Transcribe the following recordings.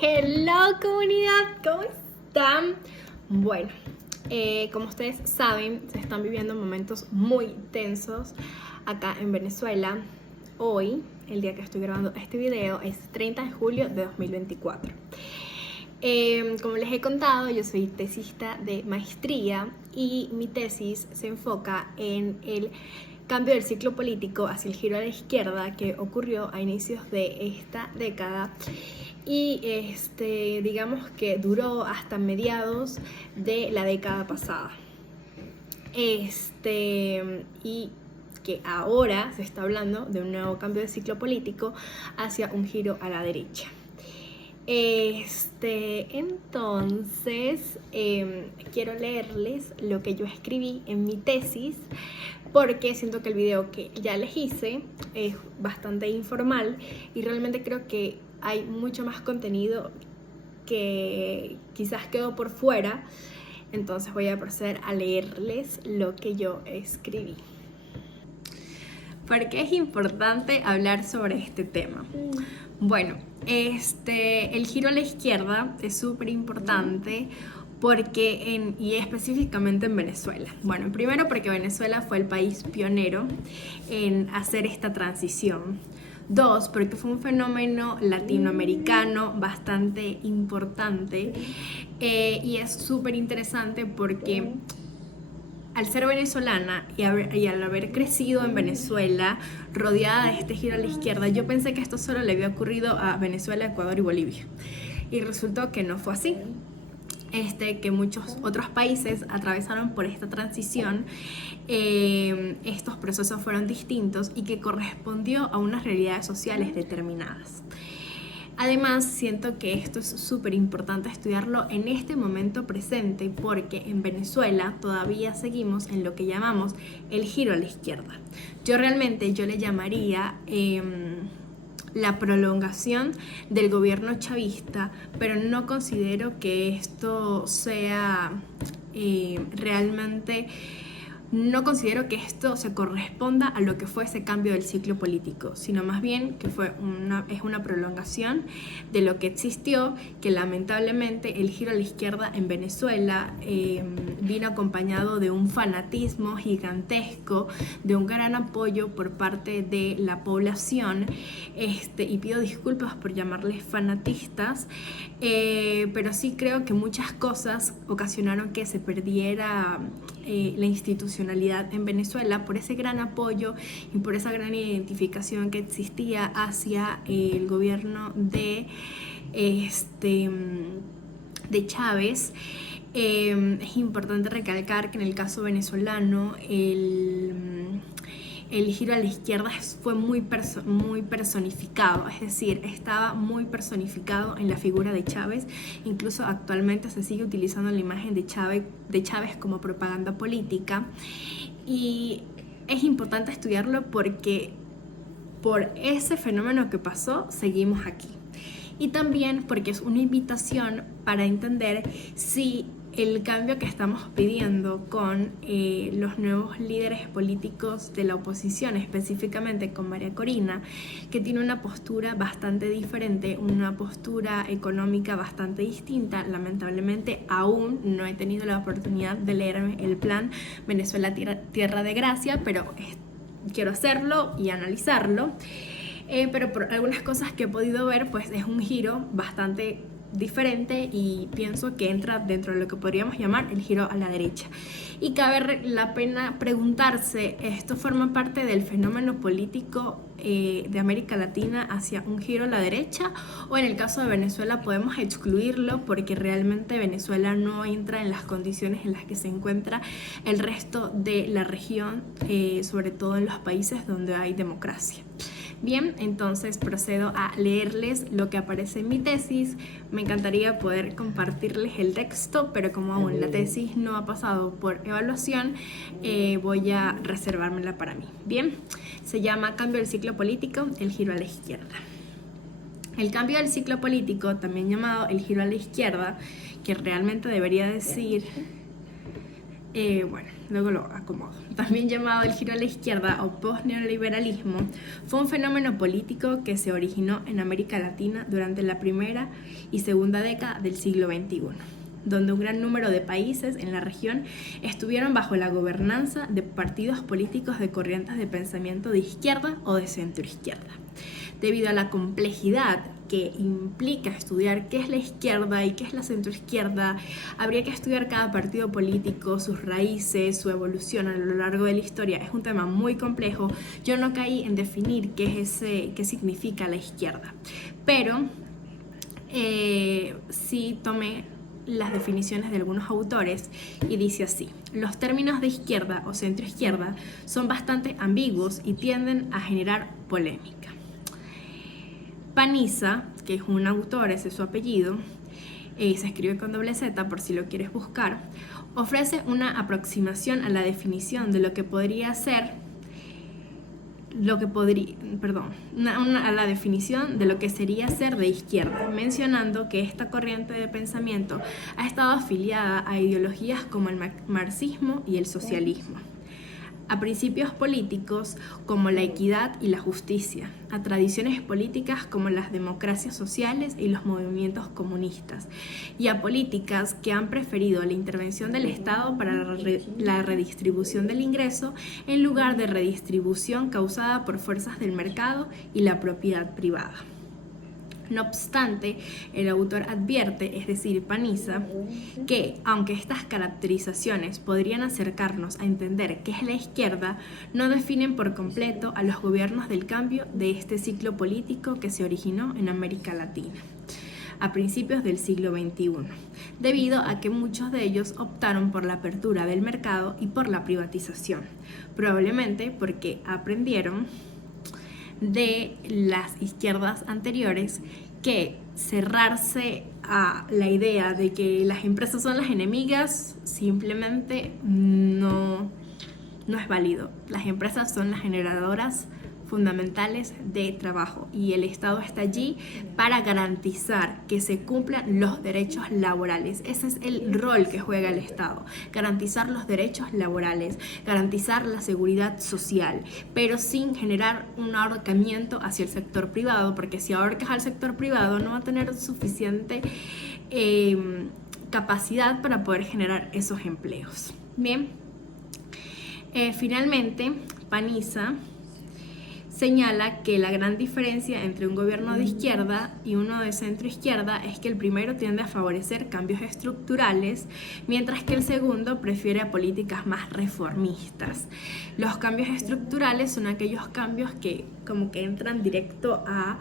Hello comunidad, ¿cómo están? Bueno, como ustedes saben, se están viviendo momentos muy tensos acá en Venezuela. Hoy, el día que estoy grabando este video, es 30 de julio de 2024. Como les he contado, yo soy tesista de maestría y mi tesis se enfoca en el cambio del ciclo político hacia el giro a la izquierda que ocurrió a inicios de esta década y digamos que duró hasta mediados de la década pasada. Y que ahora se está hablando de un nuevo cambio de ciclo político hacia un giro a la derecha. Entonces, quiero leerles lo que yo escribí en mi tesis, porque siento que el video que ya les hice es bastante informal y realmente creo que hay mucho más contenido que quizás quedó por fuera. Entonces voy a proceder a leerles lo que yo escribí. ¿Por qué es importante hablar sobre este tema? Bueno, el giro a la izquierda es súper importante porque y específicamente en Venezuela. Bueno, primero porque Venezuela fue el país pionero en hacer esta transición. Dos, porque fue un fenómeno latinoamericano bastante importante y es súper interesante porque al ser venezolana y al haber crecido en Venezuela, rodeada de este giro a la izquierda, yo pensé que esto solo le había ocurrido a Venezuela, Ecuador y Bolivia. Y resultó que no fue así. Que muchos otros países atravesaron por esta transición, estos procesos fueron distintos y que correspondió a unas realidades sociales determinadas. Además, siento que esto es súper importante estudiarlo en este momento presente porque en Venezuela todavía seguimos en lo que llamamos el giro a la izquierda. Yo le llamaría la prolongación del gobierno chavista, pero no considero que esto sea realmente... No considero que esto se corresponda a lo que fue ese cambio del ciclo político, sino más bien que es una prolongación de lo que existió, que lamentablemente el giro a la izquierda en Venezuela vino acompañado de un fanatismo gigantesco, de un gran apoyo por parte de la población, y pido disculpas por llamarles fanatistas, pero sí creo que muchas cosas ocasionaron que se perdiera la institucionalidad en Venezuela por ese gran apoyo y por esa gran identificación que existía hacia el gobierno de Chávez. Es importante recalcar que en el caso venezolano el giro a la izquierda fue muy personificado, es decir, estaba muy personificado en la figura de Chávez. Incluso actualmente se sigue utilizando la imagen de Chávez como propaganda política y es importante estudiarlo porque por ese fenómeno que pasó seguimos aquí, y también porque es una invitación para entender si el cambio que estamos pidiendo con los nuevos líderes políticos de la oposición, específicamente con María Corina, que tiene una postura bastante diferente, una postura económica bastante distinta. Lamentablemente aún no he tenido la oportunidad de leerme el plan Venezuela Tierra de Gracia, pero quiero hacerlo y analizarlo. Pero por algunas cosas que he podido ver, pues es un giro bastante diferente y pienso que entra dentro de lo que podríamos llamar el giro a la derecha. Y cabe la pena preguntarse, ¿esto forma parte del fenómeno político de América Latina hacia un giro a la derecha? ¿O en el caso de Venezuela podemos excluirlo porque realmente Venezuela no entra en las condiciones en las que se encuentra el resto de la región, sobre todo en los países donde hay democracia? Bien, entonces procedo a leerles lo que aparece en mi tesis. Me encantaría poder compartirles el texto, pero como aún la tesis no ha pasado por evaluación, voy a reservármela para mí. Bien, se llama Cambio del ciclo político, el giro a la izquierda. El cambio del ciclo político, también llamado el giro a la izquierda, que realmente debería decir Bueno, luego lo acomodo. También llamado el giro a la izquierda o post-neoliberalismo, fue un fenómeno político que se originó en América Latina durante la primera y segunda década del siglo XXI, donde un gran número de países en la región estuvieron bajo la gobernanza de partidos políticos de corrientes de pensamiento de izquierda o de centroizquierda. Debido a la complejidad que implica estudiar qué es la izquierda y qué es la centroizquierda, habría que estudiar cada partido político, sus raíces, su evolución a lo largo de la historia. Es un tema muy complejo. Yo no caí en definir qué significa la izquierda, pero sí tomé las definiciones de algunos autores y dice así: los términos de izquierda o centroizquierda son bastante ambiguos y tienden a generar polémica. Paniza, que es un autor, ese es su apellido, se escribe con doble Z por si lo quieres buscar, ofrece una aproximación a la definición de lo que podría ser a la definición de lo que sería ser de izquierda, mencionando que esta corriente de pensamiento ha estado afiliada a ideologías como el marxismo y el socialismo, a principios políticos como la equidad y la justicia, a tradiciones políticas como las democracias sociales y los movimientos comunistas, y a políticas que han preferido la intervención del Estado para la redistribución del ingreso en lugar de redistribución causada por fuerzas del mercado y la propiedad privada. No obstante, el autor advierte, es decir, Paniza, que aunque estas caracterizaciones podrían acercarnos a entender qué es la izquierda, no definen por completo a los gobiernos del cambio de este ciclo político que se originó en América Latina a principios del siglo XXI, debido a que muchos de ellos optaron por la apertura del mercado y por la privatización, probablemente porque aprendieron de las izquierdas anteriores que cerrarse a la idea de que las empresas son las enemigas simplemente no es válido. Las empresas son las generadoras fundamentales de trabajo y el Estado está allí para garantizar que se cumplan los derechos laborales. Ese es el rol que juega el Estado: garantizar los derechos laborales, garantizar la seguridad social, pero sin generar un ahorcamiento hacia el sector privado, porque si ahorcas al sector privado no va a tener suficiente capacidad para poder generar esos empleos. Bien, finalmente Paniza señala que la gran diferencia entre un gobierno de izquierda y uno de centro-izquierda es que el primero tiende a favorecer cambios estructurales, mientras que el segundo prefiere a políticas más reformistas. Los cambios estructurales son aquellos cambios que como que entran directo a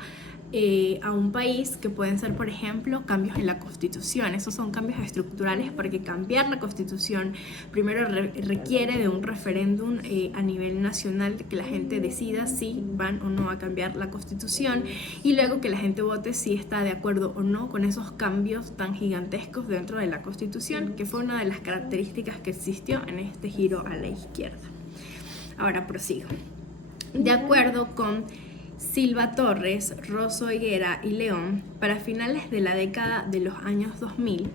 un país, que pueden ser, por ejemplo, cambios en la Constitución. Esos son cambios estructurales porque cambiar la Constitución primero requiere de un referéndum a nivel nacional, de que la gente decida si van o no a cambiar la Constitución, y luego que la gente vote si está de acuerdo o no con esos cambios tan gigantescos dentro de la Constitución, que fue una de las características que existió en este giro a la izquierda. Ahora prosigo. De acuerdo con Silva Torres, Rosso Higuera y León, para finales de la década de los años 2000,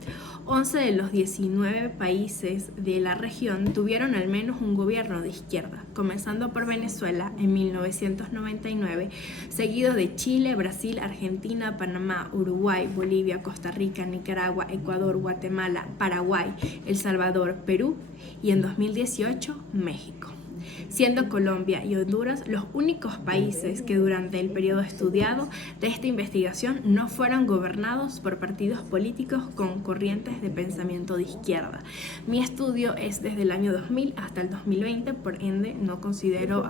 11 de los 19 países de la región tuvieron al menos un gobierno de izquierda, comenzando por Venezuela en 1999, seguido de Chile, Brasil, Argentina, Panamá, Uruguay, Bolivia, Costa Rica, Nicaragua, Ecuador, Guatemala, Paraguay, El Salvador, Perú y en 2018 México, siendo Colombia y Honduras los únicos países que durante el periodo estudiado de esta investigación no fueron gobernados por partidos políticos con corrientes de pensamiento de izquierda. Mi estudio es desde el año 2000 hasta el 2020, por ende no considero,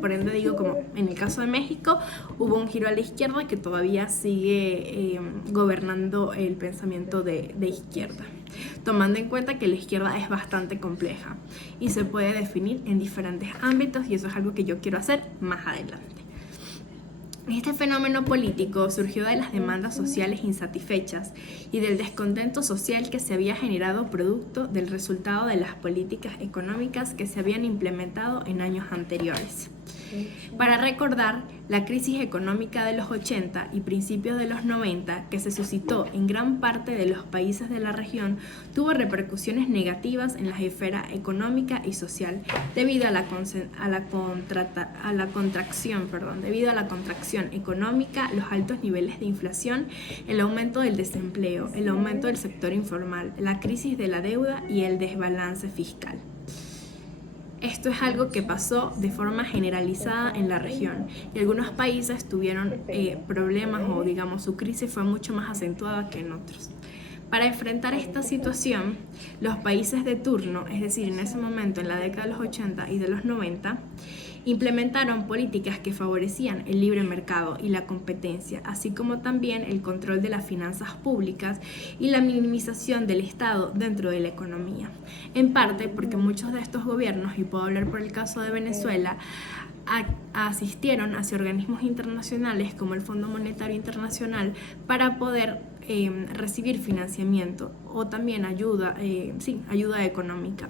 por ende digo, como en el caso de México hubo un giro a la izquierda que todavía sigue gobernando el pensamiento de izquierda, tomando en cuenta que la izquierda es bastante compleja y se puede definir en diferentes ámbitos, y eso es algo que yo quiero hacer más adelante. Este fenómeno político surgió de las demandas sociales insatisfechas y del descontento social que se había generado producto del resultado de las políticas económicas que se habían implementado en años anteriores. Para recordar, la crisis económica de los 80 y principios de los 90, que se suscitó en gran parte de los países de la región, tuvo repercusiones negativas en la esfera económica y social debido a la contracción económica, los altos niveles de inflación, el aumento del desempleo, el aumento del sector informal, la crisis de la deuda y el desbalance fiscal. Esto es algo que pasó de forma generalizada en la región y algunos países tuvieron problemas o digamos su crisis fue mucho más acentuada que en otros. Para enfrentar esta situación, los países de turno, es decir, en ese momento en la década de los 80 y de los 90, implementaron políticas que favorecían el libre mercado y la competencia, así como también el control de las finanzas públicas y la minimización del Estado dentro de la economía. En parte porque muchos de estos gobiernos, y puedo hablar por el caso de Venezuela, asistieron hacia organismos internacionales como el Fondo Monetario Internacional para poder recibir financiamiento o también ayuda económica.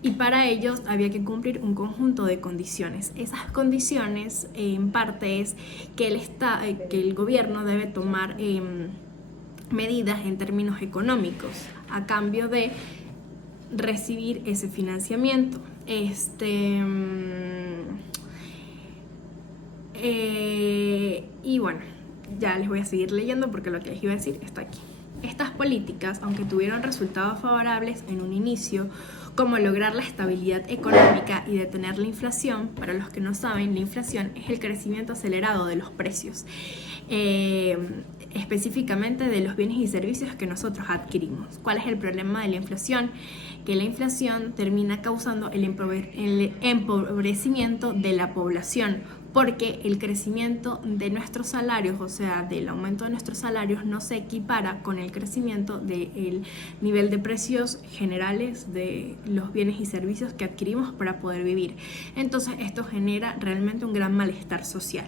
Y para ellos había que cumplir un conjunto de condiciones. Esas condiciones en parte es que el gobierno debe tomar medidas en términos económicos a cambio de recibir ese financiamiento. Y bueno, ya les voy a seguir leyendo porque lo que les iba a decir está aquí. Estas políticas, aunque tuvieron resultados favorables en un inicio, como lograr la estabilidad económica y detener la inflación, para los que no saben, la inflación es el crecimiento acelerado de los precios, específicamente de los bienes y servicios que nosotros adquirimos. ¿Cuál es el problema de la inflación? Que la inflación termina causando el empobrecimiento de la población, porque el crecimiento de nuestros salarios, o sea, del aumento de nuestros salarios, no se equipara con el crecimiento del nivel de precios generales de los bienes y servicios que adquirimos para poder vivir. Entonces, esto genera realmente un gran malestar social.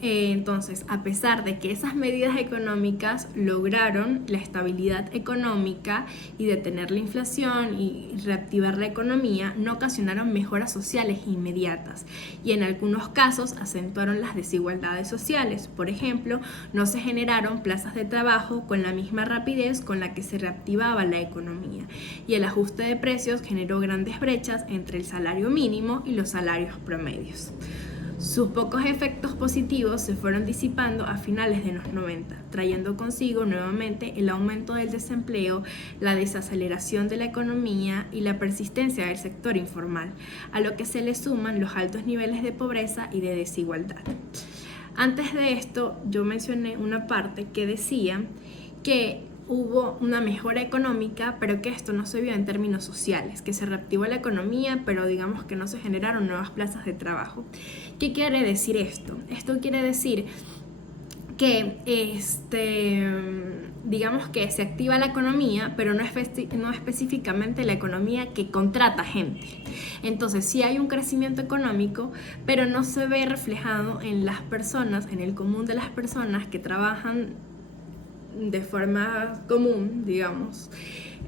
Entonces, a pesar de que esas medidas económicas lograron la estabilidad económica y detener la inflación y reactivar la economía, no ocasionaron mejoras sociales inmediatas y en algunos casos acentuaron las desigualdades sociales. Por ejemplo, no se generaron plazas de trabajo con la misma rapidez con la que se reactivaba la economía y el ajuste de precios generó grandes brechas entre el salario mínimo y los salarios promedios. Sus pocos efectos positivos se fueron disipando a finales de los 90, trayendo consigo nuevamente el aumento del desempleo, la desaceleración de la economía y la persistencia del sector informal, a lo que se le suman los altos niveles de pobreza y de desigualdad. Antes de esto, yo mencioné una parte que decía que hubo una mejora económica, pero que esto no se vio en términos sociales, que se reactivó la economía, pero digamos que no se generaron nuevas plazas de trabajo. ¿Qué quiere decir esto? Esto quiere decir que digamos que se activa la economía, pero no específicamente la economía que contrata gente. Entonces sí hay un crecimiento económico, pero no se ve reflejado en las personas, en el común de las personas que trabajan de forma común, digamos,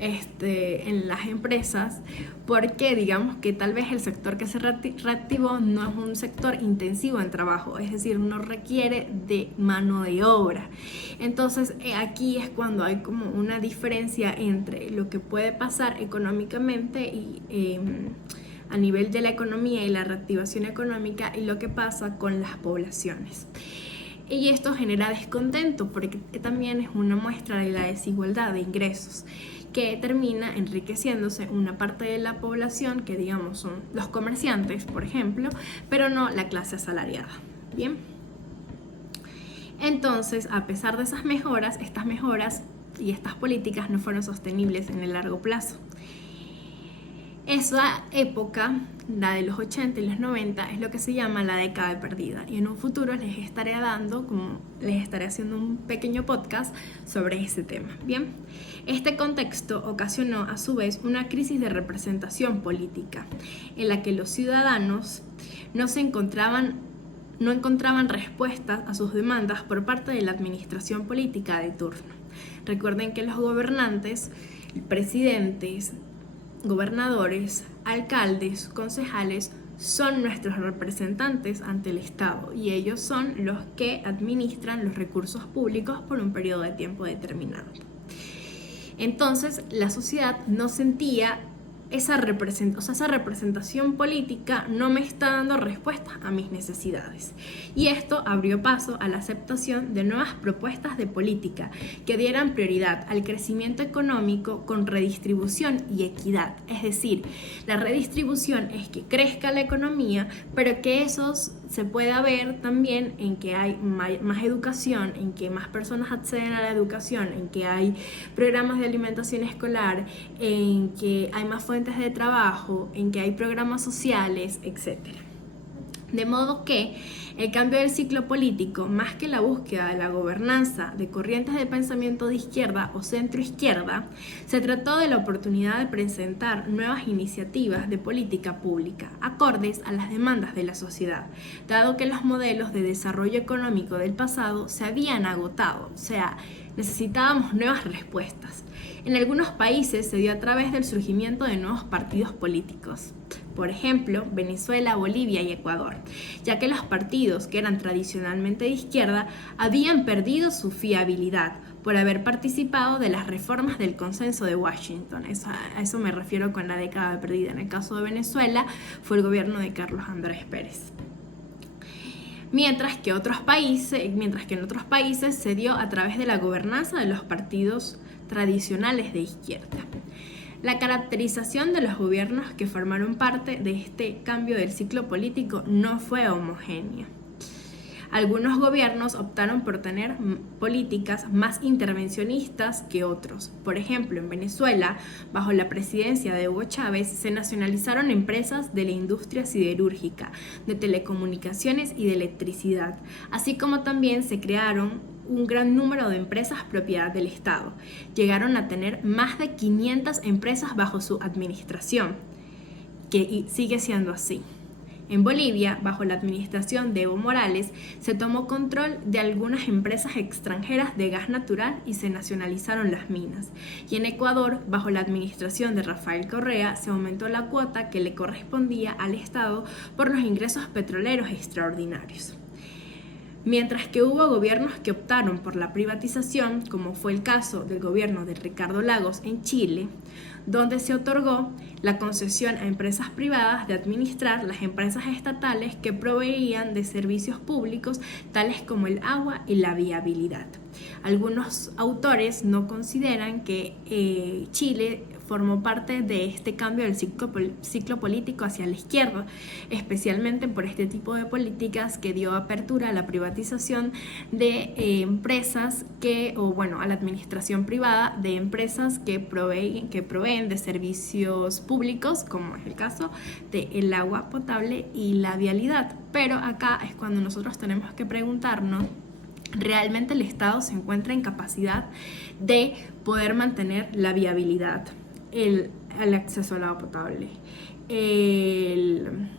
en las empresas, porque digamos que tal vez el sector que se reactivó no es un sector intensivo en trabajo, es decir, no requiere de mano de obra. Entonces aquí es cuando hay como una diferencia entre lo que puede pasar económicamente y a nivel de la economía y la reactivación económica y lo que pasa con las poblaciones. Y esto genera descontento porque también es una muestra de la desigualdad de ingresos que termina enriqueciéndose una parte de la población que digamos son los comerciantes, por ejemplo, pero no la clase asalariada. Bien. Entonces, a pesar de esas mejoras, estas mejoras y estas políticas no fueron sostenibles en el largo plazo. Esa época, la de los 80 y los 90, es lo que se llama la década perdida. Y en un futuro les estaré haciendo un pequeño podcast sobre ese tema. Bien, este contexto ocasionó a su vez una crisis de representación política, en la que los ciudadanos no encontraban respuestas a sus demandas por parte de la administración política de turno. Recuerden que los gobernantes, presidentes, gobernadores, alcaldes, concejales, son nuestros representantes ante el Estado y ellos son los que administran los recursos públicos por un periodo de tiempo determinado. Entonces, la sociedad no sentía esa representación política no me está dando respuesta a mis necesidades. Y esto abrió paso a la aceptación de nuevas propuestas de política que dieran prioridad al crecimiento económico con redistribución y equidad. Es decir, la redistribución es que crezca la economía, pero que eso se pueda ver también en que hay más educación, en que más personas acceden a la educación, en que hay programas de alimentación escolar, en que hay más fuentes de trabajo, en que hay programas sociales, etc. De modo que el cambio del ciclo político, más que la búsqueda de la gobernanza de corrientes de pensamiento de izquierda o centroizquierda, se trató de la oportunidad de presentar nuevas iniciativas de política pública, acordes a las demandas de la sociedad, dado que los modelos de desarrollo económico del pasado se habían agotado, o sea, necesitábamos nuevas respuestas. En algunos países se dio a través del surgimiento de nuevos partidos políticos. Por ejemplo, Venezuela, Bolivia y Ecuador, ya que los partidos que eran tradicionalmente de izquierda habían perdido su fiabilidad por haber participado de las reformas del Consenso de Washington. A eso me refiero con la década perdida. En el caso de Venezuela fue el gobierno de Carlos Andrés Pérez. Mientras que en otros países se dio a través de la gobernanza de los partidos tradicionales de izquierda. La caracterización de los gobiernos que formaron parte de este cambio del ciclo político no fue homogénea. Algunos gobiernos optaron por tener políticas más intervencionistas que otros. Por ejemplo, en Venezuela, bajo la presidencia de Hugo Chávez, se nacionalizaron empresas de la industria siderúrgica, de telecomunicaciones y de electricidad, así como también se crearon un gran número de empresas propiedad del Estado. Llegaron a tener más de 500 empresas bajo su administración, que sigue siendo así. En Bolivia, bajo la administración de Evo Morales, se tomó control de algunas empresas extranjeras de gas natural y se nacionalizaron las minas. Y en Ecuador, bajo la administración de Rafael Correa, se aumentó la cuota que le correspondía al Estado por los ingresos petroleros extraordinarios. Mientras que hubo gobiernos que optaron por la privatización, como fue el caso del gobierno de Ricardo Lagos en Chile, donde se otorgó la concesión a empresas privadas de administrar las empresas estatales que proveían de servicios públicos tales como el agua y la viabilidad. Algunos autores no consideran que Chile formó parte de este cambio del ciclo político hacia la izquierda, especialmente por este tipo de políticas que dio apertura a la privatización de empresas a la administración privada de empresas que proveen de servicios públicos, como es el caso del agua potable y la vialidad. Pero acá es cuando nosotros tenemos que preguntarnos, ¿realmente el Estado se encuentra en capacidad de poder mantener la viabilidad, el acceso al agua potable, el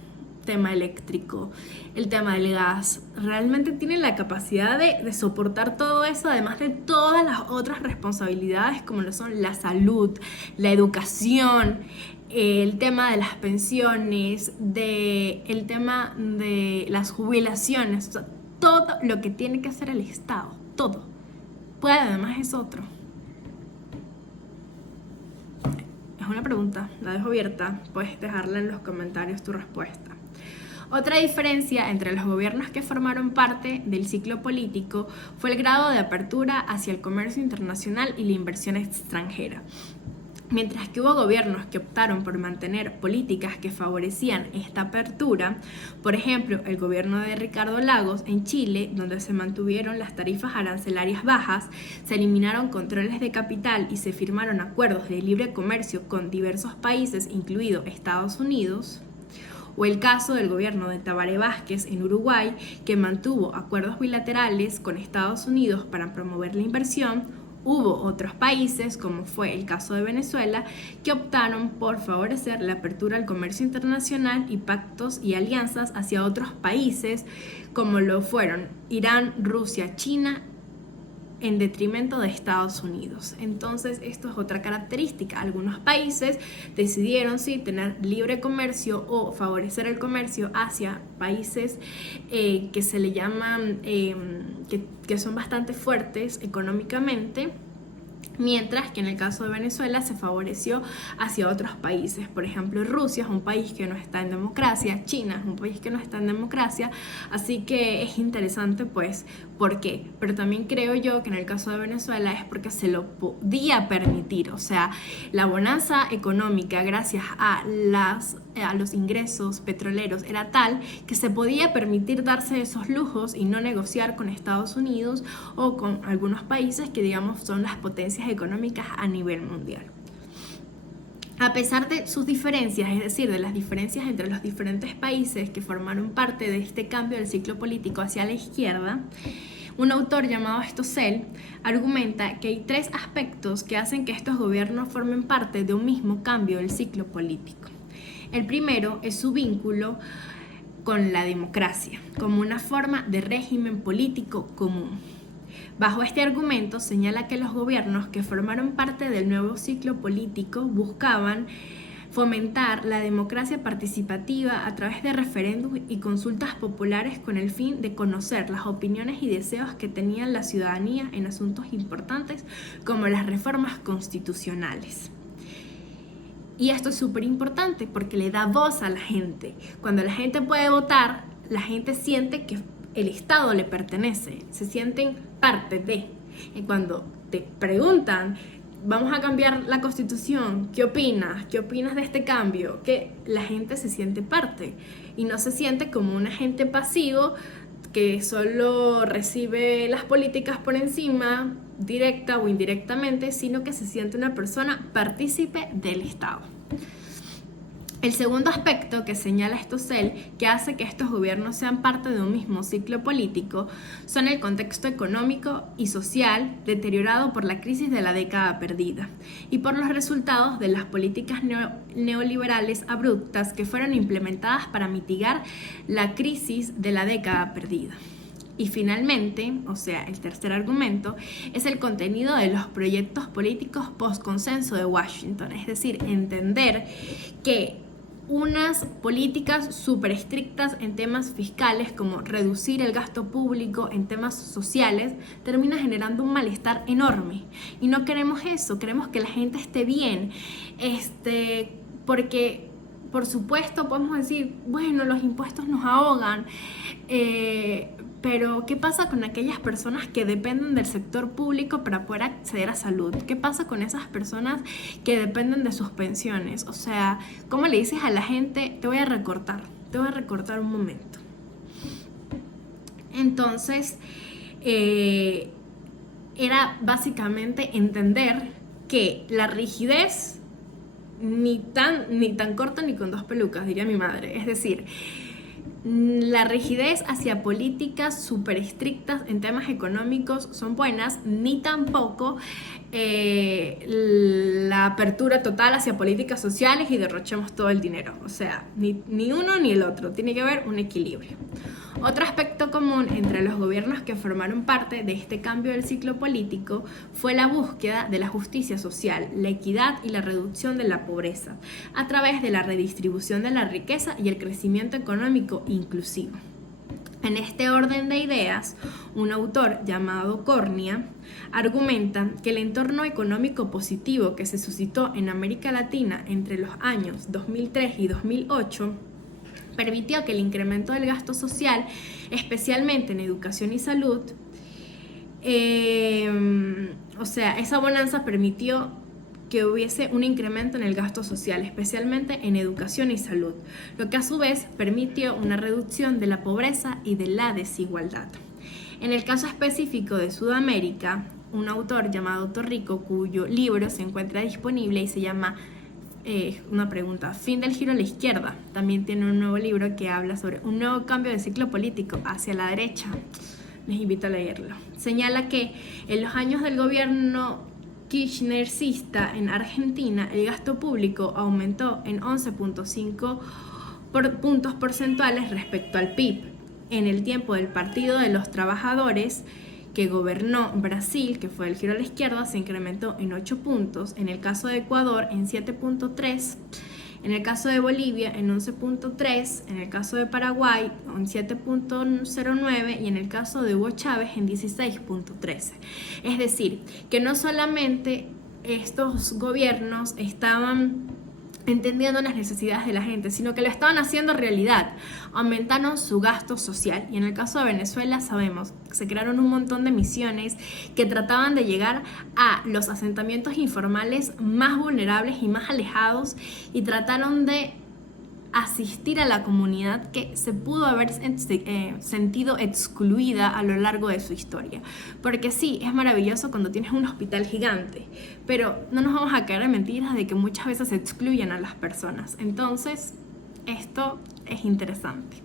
tema eléctrico, el tema del gas? ¿Realmente tiene la capacidad de soportar todo eso, además de todas las otras responsabilidades como lo son la salud, la educación, el tema de las pensiones, el tema de las jubilaciones? O sea, todo lo que tiene que hacer el Estado, todo. Pues además es otro. Es una pregunta, la dejo abierta, puedes dejarla en los comentarios tu respuesta. Otra diferencia entre los gobiernos que formaron parte del ciclo político fue el grado de apertura hacia el comercio internacional y la inversión extranjera. Mientras que hubo gobiernos que optaron por mantener políticas que favorecían esta apertura, por ejemplo, el gobierno de Ricardo Lagos en Chile, donde se mantuvieron las tarifas arancelarias bajas, se eliminaron controles de capital y se firmaron acuerdos de libre comercio con diversos países, incluido Estados Unidos, o el caso del gobierno de Tabaré Vázquez en Uruguay, que mantuvo acuerdos bilaterales con Estados Unidos para promover la inversión. Hubo otros países, como fue el caso de Venezuela, que optaron por favorecer la apertura al comercio internacional y pactos y alianzas hacia otros países, como lo fueron Irán, Rusia, China en detrimento de Estados Unidos. Entonces, esto es otra característica. Algunos países decidieron sí tener libre comercio o favorecer el comercio hacia países que se le llaman, que son bastante fuertes económicamente, mientras que en el caso de Venezuela se favoreció hacia otros países. Por ejemplo, Rusia es un país que no está en democracia, China es un país que no está en democracia, así que es interesante pues por qué. Pero también creo yo que en el caso de Venezuela es porque se lo podía permitir, o sea, la bonanza económica gracias a los ingresos petroleros era tal que se podía permitir darse esos lujos y no negociar con Estados Unidos o con algunos países que digamos son las potencias económicas a nivel mundial. A pesar de sus diferencias, es decir, de las diferencias entre los diferentes países que formaron parte de este cambio del ciclo político hacia la izquierda, un autor llamado Stossel argumenta que hay 3 aspectos que hacen que estos gobiernos formen parte de un mismo cambio del ciclo político. El primero es su vínculo con la democracia, como una forma de régimen político común. Bajo este argumento señala que los gobiernos que formaron parte del nuevo ciclo político buscaban fomentar la democracia participativa a través de referéndums y consultas populares con el fin de conocer las opiniones y deseos que tenía la ciudadanía en asuntos importantes como las reformas constitucionales. Y esto es súper importante porque le da voz a la gente. Cuando la gente puede votar, la gente siente que el Estado le pertenece, se sienten parte de. Y cuando te preguntan, vamos a cambiar la Constitución, ¿qué opinas? ¿Qué opinas de este cambio? Que la gente se siente parte y no se siente como un agente pasivo que solo recibe las políticas por encima, directa o indirectamente, sino que se siente una persona partícipe del Estado. El segundo aspecto que señala Stossel que hace que estos gobiernos sean parte de un mismo ciclo político son el contexto económico y social deteriorado por la crisis de la década perdida y por los resultados de las políticas neoliberales abruptas que fueron implementadas para mitigar la crisis de la década perdida. Y finalmente, o sea, el tercer argumento, es el contenido de los proyectos políticos post-consenso de Washington, es decir, entender que unas políticas súper estrictas en temas fiscales como reducir el gasto público en temas sociales termina generando un malestar enorme y no queremos eso, queremos que la gente esté bien, porque por supuesto podemos decir, bueno, los impuestos nos ahogan, pero ¿qué pasa con aquellas personas que dependen del sector público para poder acceder a salud? ¿Qué pasa con esas personas que dependen de sus pensiones? O sea, ¿cómo le dices a la gente, te voy a recortar un momento? Entonces, era básicamente entender que la rigidez ni tan corta ni con 2 pelucas, diría mi madre. Es decir, la rigidez hacia políticas súper estrictas en temas económicos son buenas, ni tampoco la apertura total hacia políticas sociales y derrochemos todo el dinero. O sea, ni uno ni el otro, tiene que haber un equilibrio. Otro aspecto común entre los gobiernos que formaron parte de este cambio del ciclo político fue la búsqueda de la justicia social, la equidad y la reducción de la pobreza, a través de la redistribución de la riqueza y el crecimiento económico inclusivo. En este orden de ideas, un autor llamado Cornia argumenta que el entorno económico positivo que se suscitó en América Latina entre los años 2003 y 2008 permitió que el incremento del gasto social, especialmente en educación y salud, esa bonanza permitió que hubiese un incremento en el gasto social, especialmente en educación y salud, lo que a su vez permitió una reducción de la pobreza y de la desigualdad. En el caso específico de Sudamérica, un autor llamado Torrico, cuyo libro se encuentra disponible y se llama Fin del giro a la izquierda, también tiene un nuevo libro que habla sobre un nuevo cambio de ciclo político hacia la derecha. Les invito a leerlo. Señala que en los años del gobierno kirchnerista en Argentina, el gasto público aumentó en 11.5 puntos porcentuales respecto al PIB. En el tiempo del Partido de los Trabajadores, que gobernó Brasil, que fue el giro a la izquierda, se incrementó en 8 puntos, en el caso de Ecuador en 7.3, en el caso de Bolivia en 11.3, en el caso de Paraguay en 7.09 y en el caso de Hugo Chávez en 16.13. Es decir, que no solamente estos gobiernos estaban entendiendo las necesidades de la gente, sino que lo estaban haciendo realidad. Aumentaron su gasto social y en el caso de Venezuela sabemos que se crearon un montón de misiones que trataban de llegar a los asentamientos informales más vulnerables y más alejados y trataron de asistir a la comunidad que se pudo haber sentido excluida a lo largo de su historia. Porque sí, es maravilloso cuando tienes un hospital gigante, pero no nos vamos a caer en mentiras de que muchas veces se excluyen a las personas. Entonces, esto es interesante.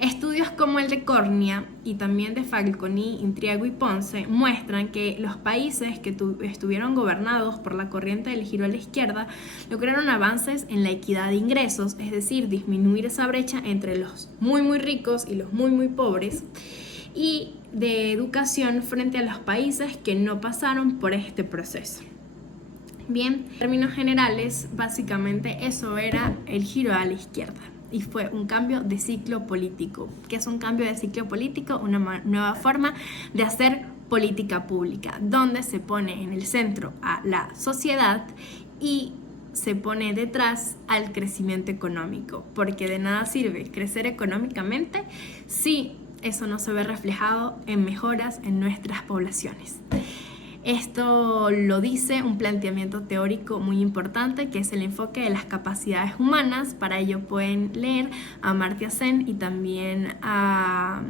Estudios como el de Cornia y también de Falconi, Intriago y Ponce muestran que los países que estuvieron gobernados por la corriente del giro a la izquierda lograron avances en la equidad de ingresos, es decir, disminuir esa brecha entre los muy ricos y los muy pobres, y de educación frente a los países que no pasaron por este proceso. Bien, en términos generales, básicamente eso era el giro a la izquierda. Y fue un cambio de ciclo político. ¿Qué es un cambio de ciclo político? Una nueva forma de hacer política pública, donde se pone en el centro a la sociedad y se pone detrás al crecimiento económico, porque de nada sirve crecer económicamente si eso no se ve reflejado en mejoras en nuestras poblaciones. Esto lo dice un planteamiento teórico muy importante, que es el enfoque de las capacidades humanas. Para ello pueden leer a Amartya Sen y también a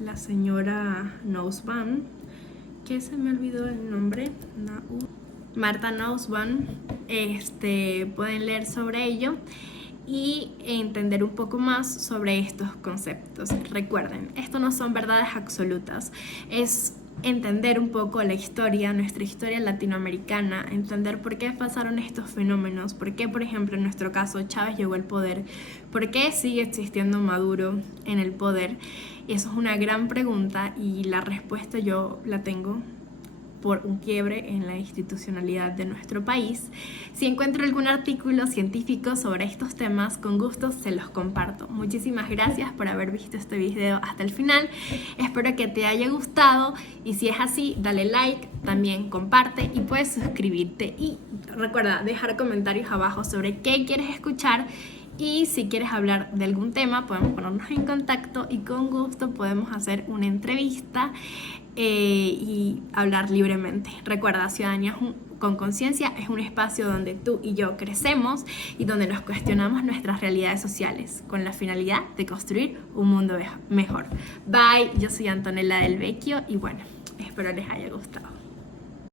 la señora Nussbaum, que se me olvidó el nombre, Martha Nussbaum. Pueden leer sobre ello y entender un poco más sobre estos conceptos. Recuerden, esto no son verdades absolutas, es entender un poco la historia, nuestra historia latinoamericana, entender por qué pasaron estos fenómenos, por qué, por ejemplo, en nuestro caso Chávez llegó al poder, por qué sigue existiendo Maduro en el poder. Y eso es una gran pregunta y la respuesta yo la tengo por un quiebre en la institucionalidad de nuestro país. Si encuentro algún artículo científico sobre estos temas, con gusto se los comparto. Muchísimas gracias por haber visto este video hasta el final. Espero que te haya gustado y si es así, dale like, también comparte y puedes suscribirte. Y recuerda dejar comentarios abajo sobre qué quieres escuchar. Y si quieres hablar de algún tema, podemos ponernos en contacto y con gusto podemos hacer una entrevista y hablar libremente. Recuerda, Ciudadanía con Conciencia es un espacio donde tú y yo crecemos y donde nos cuestionamos nuestras realidades sociales con la finalidad de construir un mundo mejor. Bye, yo soy Antonella Del Vecchio y bueno, espero les haya gustado.